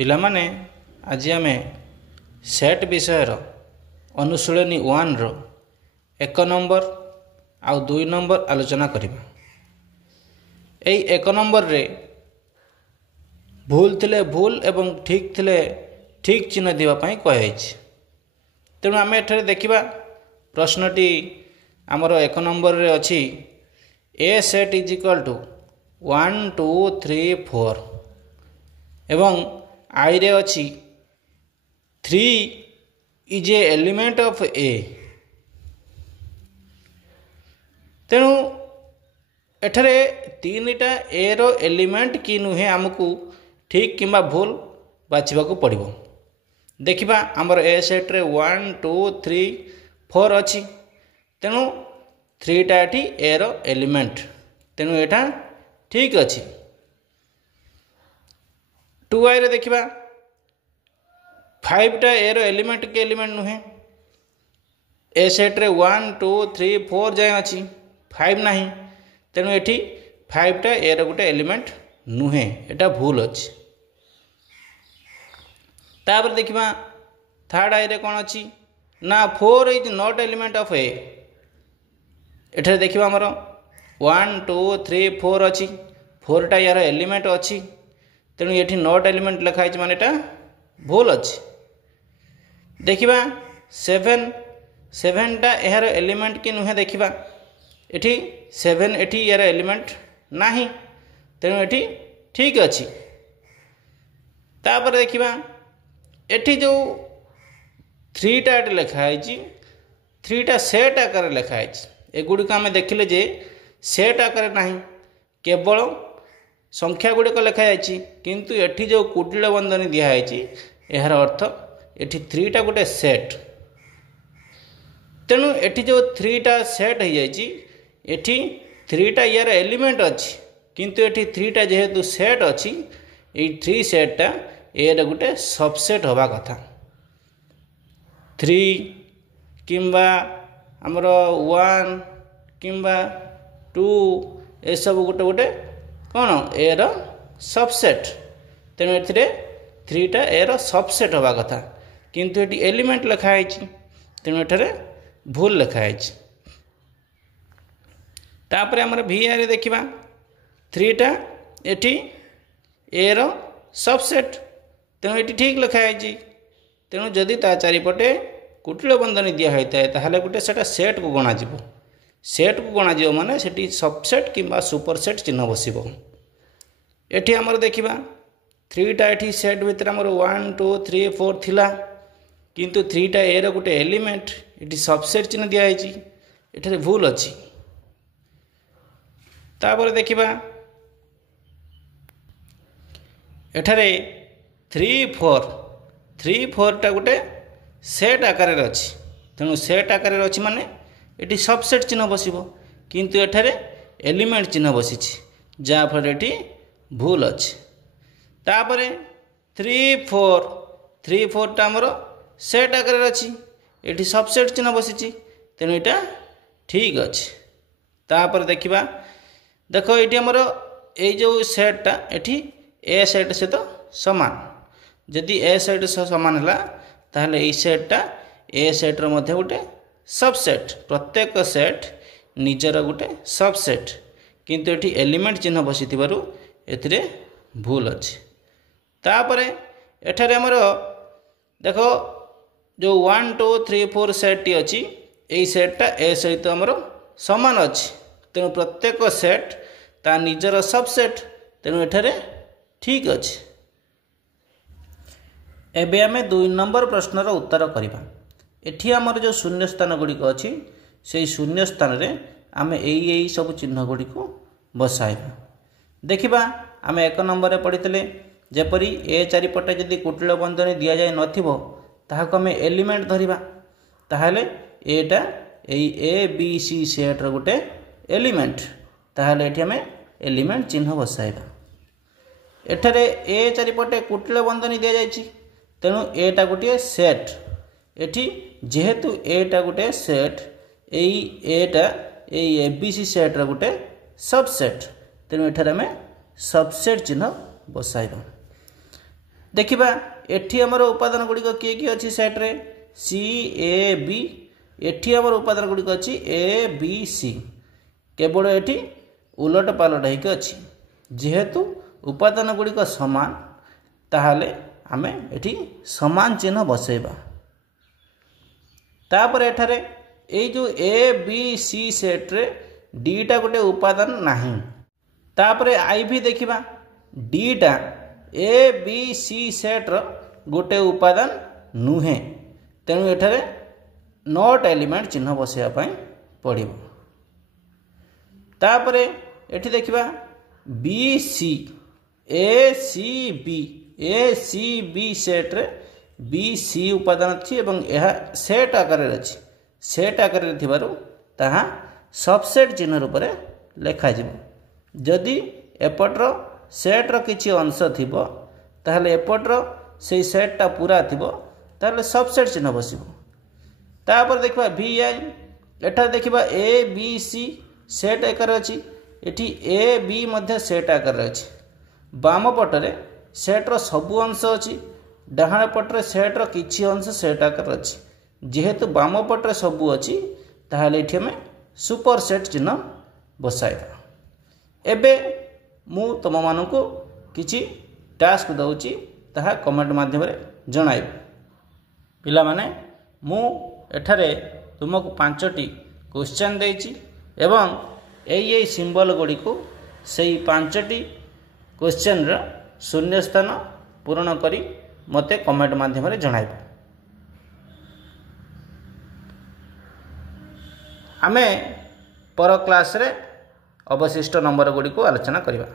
ପିଲାମାନେ ଆଜି ଆମେ ସେଟ୍ ବିଷୟର ଅନୁଶୀଳନୀ 1 ର 1 ନମ୍ବର ଆଉ 2 ନମ୍ବର ଆଲୋଚନା କରିବା। ଏହି 1 ନମ୍ବରରେ ଭୁଲ ଥିଲେ ଭୁଲ ଏବଂ ଠିକ୍ ଥିଲେ ଠିକ୍ ଚିହ୍ନ ଦେବା ପାଇଁ କୁହାଯାଇଛି। ତେଣୁ ଆମେ ଏଠାରେ ଦେଖିବା ପ୍ରଶ୍ନଟି ଆମର 1 ନମ୍ବରରେ ଅଛି ଏ ସେଟ୍ ଇଜ୍ ଇକ୍ୱାଲ୍ ଟୁ 1 2 3 4 ଏବଂ ଆଇରେ ଅଛି 3 ଇଜ୍ ଏ ଏଲିମେଣ୍ଟ ଅଫ୍ ଏ। ତେଣୁ ଏଠାରେ 3ଟା ଏ ର ଏଲିମେଣ୍ଟ କି ନୁହେଁ ଆମକୁ ଠିକ୍ କିମ୍ବା ଭୁଲ ବାଛିବାକୁ ପଡ଼ିବ। ଦେଖିବା ଆମର ଏ ସେଟ୍ରେ 1 2 3 4 ଅଛି, ତେଣୁ 3ଟା ଏଠି ଏ ର ଏଲିମେଣ୍ଟ, ତେଣୁ ଏଇଟା ଠିକ୍ ଅଛି। 2iରେ ଦେଖିବା 5ଟା ଏ ର ଏଲିମେଣ୍ଟ କି ଏଲିମେଣ୍ଟ ନୁହେଁ। ଏ ସେଟ୍ରେ 1 2 3 4 ଯାଏଁ ଅଛି, 5 ନାହିଁ, ତେଣୁ ଏଠି 5ଟା ଏ ର ଗୋଟେ ଏଲିମେଣ୍ଟ ନୁହେଁ, ଏଟା ଭୁଲ ଅଛି। ତାପରେ ଦେଖିବା 3rd ଆଇରେ କ'ଣ ଅଛି ନା 4 ଇଜ୍ ନଟ୍ ଏଲିମେଣ୍ଟ ଅଫ୍ ଏ। ଏଠାରେ ଦେଖିବା ଆମର 1 2 3 4 ଅଛି, 4ଟା ୟାର ଏଲିମେଣ୍ଟ ଅଛି, ତେଣୁ ଏଠି ନଟ୍ ଏଲିମେଣ୍ଟ ଲେଖା ହେଇଛି ମାନେ ଏଟା ଭୁଲ ଅଛି। ଦେଖିବା 7ଟା ଏହାର ଏଲିମେଣ୍ଟ କି ନୁହେଁ ଦେଖିବା। ଏଠି 7 ଏଠି ୟାର ଏଲିମେଣ୍ଟ ନାହିଁ, ତେଣୁ ଏଠି ଠିକ୍ ଅଛି। ତାପରେ ଦେଖିବା ଏଠି ଯେଉଁ 3ଟା ଏଠି ଲେଖା ହେଇଛି, 3ଟା ସେଟ୍ ଆକାରରେ ଲେଖା ହେଇଛି। ଏଗୁଡ଼ିକ ଆମେ ଦେଖିଲେ ଯେ ସେଟ୍ ଆକାରରେ ନାହିଁ, କେବଳ ସଂଖ୍ୟା ଗୁଡ଼ିକ ଲେଖାଯାଇଛି, କିନ୍ତୁ ଏଠି ଯେଉଁ କୁଟିଳ ବନ୍ଧନୀ ଦିଆହେଇଛି ଏହାର ଅର୍ଥ ଏଠି 3ଟା ଗୋଟେ ସେଟ୍। ତେଣୁ ଏଠି ଯେଉଁ 3ଟା ସେଟ୍ ହେଇଯାଇଛି, ଏଠି 3ଟା ୟାର ଏଲିମେଣ୍ଟ ଅଛି, କିନ୍ତୁ ଏଠି 3ଟା ଯେହେତୁ ସେଟ୍ ଅଛି, ଏଇ 3 ସେଟ୍ଟା ଏର ଗୋଟେ ସବସେଟ୍ ହେବା କଥା। 3 କିମ୍ବା ଆମର 1 କିମ୍ବା 2 ଏସବୁ ଗୋଟେ ଗୋଟେ କ'ଣ ଏର ସବସେଟ୍, ତେଣୁ ଏଥିରେ 3ଟା ଏର ସବସେଟ୍ ହେବା କଥା, କିନ୍ତୁ ଏଠି ଏଲିମେଣ୍ଟ ଲେଖା ହେଇଛି, ତେଣୁ ଏଠାରେ ଭୁଲ ଲେଖା ହେଇଛି। ତାପରେ ଆମର ଭିଆରେ ଦେଖିବା 3ଟା ଏଠି ଏର ସବସେଟ୍, ତେଣୁ ଏଠି ଠିକ୍ ଲେଖା ହେଇଛି। ତେଣୁ ଯଦି ତା ଚାରିପଟେ କୁଟିଳ ବନ୍ଧନୀ ଦିଆହୋଇଥାଏ ତାହେଲେ ଗୋଟେ ସେଟା ସେଟ୍କୁ ଗଣାଯିବ। ସେଟ୍କୁ ଗଣାଯିବ ମାନେ ସେଠି ସବସେଟ୍ କିମ୍ବା ସୁପରସେଟ୍ ଚିହ୍ନ ବସିବ। ଏଠି ଆମର ଦେଖିବା 3ଟା ଏଠି ସେଟ୍ ଭିତରେ ଆମର 1 2 3 4 ଥିଲା, କିନ୍ତୁ 3ଟା ଏର ଗୋଟେ ଏଲିମେଣ୍ଟ, ଏଠି ସବସେଟ୍ ଚିହ୍ନ ଦିଆହେଇଛି, ଏଠାରେ ଭୁଲ ଅଛି। ତାପରେ ଦେଖିବା ଏଠାରେ 3 4ଟା ଗୋଟେ ସେଟ୍ ଆକାରରେ ଅଛି, ତେଣୁ ସେଟ୍ ଆକାରରେ ଅଛି ମାନେ ଏଠି ସବସେଟ୍ ଚିହ୍ନ ବସିବ, କିନ୍ତୁ ଏଠାରେ ଏଲିମେଣ୍ଟ ଚିହ୍ନ ବସିଛି, ଯାହାଫଳରେ ଏଠି ଭୁଲ ଅଛି। ତାପରେ 3 4ଟା ଆମର ସେଟ୍ ଆକାରରେ ଅଛି, ଏଠି ସବସେଟ୍ ଚିହ୍ନ ବସିଛି, ତେଣୁ ଏଇଟା ଠିକ୍ ଅଛି। ତାପରେ ଦେଖିବା ଦେଖ ଏଇଠି ଆମର ଏଇ ଯେଉଁ ସେଟ୍ଟା ଏଠି ଏ ସେଟ୍ ସହିତ ସମାନ। ଯଦି ଏ ସେଟ୍ ସହ ସମାନ ହେଲା ତାହେଲେ ଏଇ ସେଟ୍ଟା ଏ ସେଟ୍ର ମଧ୍ୟ ଗୋଟେ ସବସେଟ୍। ପ୍ରତ୍ୟେକ ସେଟ୍ ନିଜର ଗୋଟେ ସବସେଟ୍, କିନ୍ତୁ ଏଠି ଏଲିମେଣ୍ଟ ଚିହ୍ନ ବସିଥିବାରୁ ଏଥିରେ ଭୁଲ ଅଛି। ତାପରେ ଏଠାରେ ଆମର ଦେଖ ଯେଉଁ 1 2 3 4 ସେଟ୍ଟି ଅଛି, ଏଇ ସେଟ୍ଟା ଏ ସହିତ ଆମର ସମାନ ଅଛି, ତେଣୁ ପ୍ରତ୍ୟେକ ସେଟ୍ ତା ନିଜର ସବସେଟ୍, ତେଣୁ ଏଠାରେ ଠିକ୍ ଅଛି। ଏବେ ଆମେ 2 ନମ୍ବର ପ୍ରଶ୍ନର ଉତ୍ତର କରିବା। ଏଠି ଆମର ଯେଉଁ ଶୂନ୍ୟ ସ୍ଥାନ ଗୁଡ଼ିକ ଅଛି, ସେଇ ଶୂନ୍ୟ ସ୍ଥାନରେ ଆମେ ଏଇ ସବୁ ଚିହ୍ନ ଗୁଡ଼ିକୁ ବସାଇବା। ଦେଖିବା ଆମେ 1 ନମ୍ବରରେ ପଢ଼ିଥିଲେ ଯେପରି ଏ ଚାରିପଟେ ଯଦି କୁଟିଳ ବନ୍ଧନୀ ଦିଆଯାଇ ନଥିବ ତାହାକୁ ଆମେ ଏଲିମେଣ୍ଟ ଧରିବା, ତାହେଲେ ଏଟା ଏଇ ଏ ବି ସି ସେଟ୍ର ଗୋଟେ ଏଲିମେଣ୍ଟ, ତାହେଲେ ଏଠି ଆମେ ଏଲିମେଣ୍ଟ ଚିହ୍ନ ବସାଇବା। ଏଠାରେ ଏ ଚାରିପଟେ କୁଟିଳ ବନ୍ଧନୀ ଦିଆଯାଇଛି, ତେଣୁ ଏଟା ଗୋଟିଏ ସେଟ୍। ଏଠି ଯେହେତୁ ଏଟା ଗୋଟେ ସେଟ୍, ଏଇ ଏଟା ଏଇ ଏ ବି ସି ସେଟ୍ର ଗୋଟେ ସବସେଟ୍, ତେଣୁ ଏଠାରେ ଆମେ ସବସେଟ୍ ଚିହ୍ନ ବସାଇବା। देखिबा एठी हमर उपादान गुडी को किए अच्छी सेट रे सी ए बी एठी हमर उपादान गुडी को अच्छी ए बी सी केवल एठी उलट पालट होइक अच्छी जेहेतु उपादान गुडी को समान ताहाले आमे एठी समान चिन्ह बसेबा तापर एठारे ए जो ए बी सी सेट रे डीटा गोटे उपादान नाही तापर आई भी देखिबा डीटा ए बी सी सेट रो गोटे उपादान नुहे तेणु एठारे नॉट एलिमेंट चिन्ह बसेया पई पड़िबो तापरे एठी देखिबा बी सी ए सी बी सेट रे बी सी उपादान अछि एवं यह सेट आकार रे अछि सेट आकार रे थिबारु ताहा सबसेट चिन्ह रूप रे लेखा जिवो जदि एपटर सेट रो किछि अंश थिबो ताहले एपटर से सेट ता पूरा थिबो ताहले सबसेट चिन्ह बसिबो तापर देखबा वी आई एठा देखबा ए बी सी सेट आकार अछि एठी ए बी मध्य सेट आकार अछि बाम पटरे सेट रो सब अंश अछि डाहाण पटरे सेट रो किछि अंश सेट आकार अछि जेहेतु बाम पटरे सब अछि ताहले एठी हम सुपर सेट चिन्ह बसाइबा एबे मु तुम मानकु किछि टास्क दउची ताहा कमेंट माध्यम रे जणाइब पिला माने मु एठारे तुमको 5टी क्वेश्चन देइची एवं एई सिंबल गुडी को सेई 5टी क्वेश्चन रा शून्य स्थान पूर्ण करी मते कमेंट माध्यम रे जणाइब आमे पर क्लास रे अवशिष्ट नंबर गुडी को आलोचना करिबा।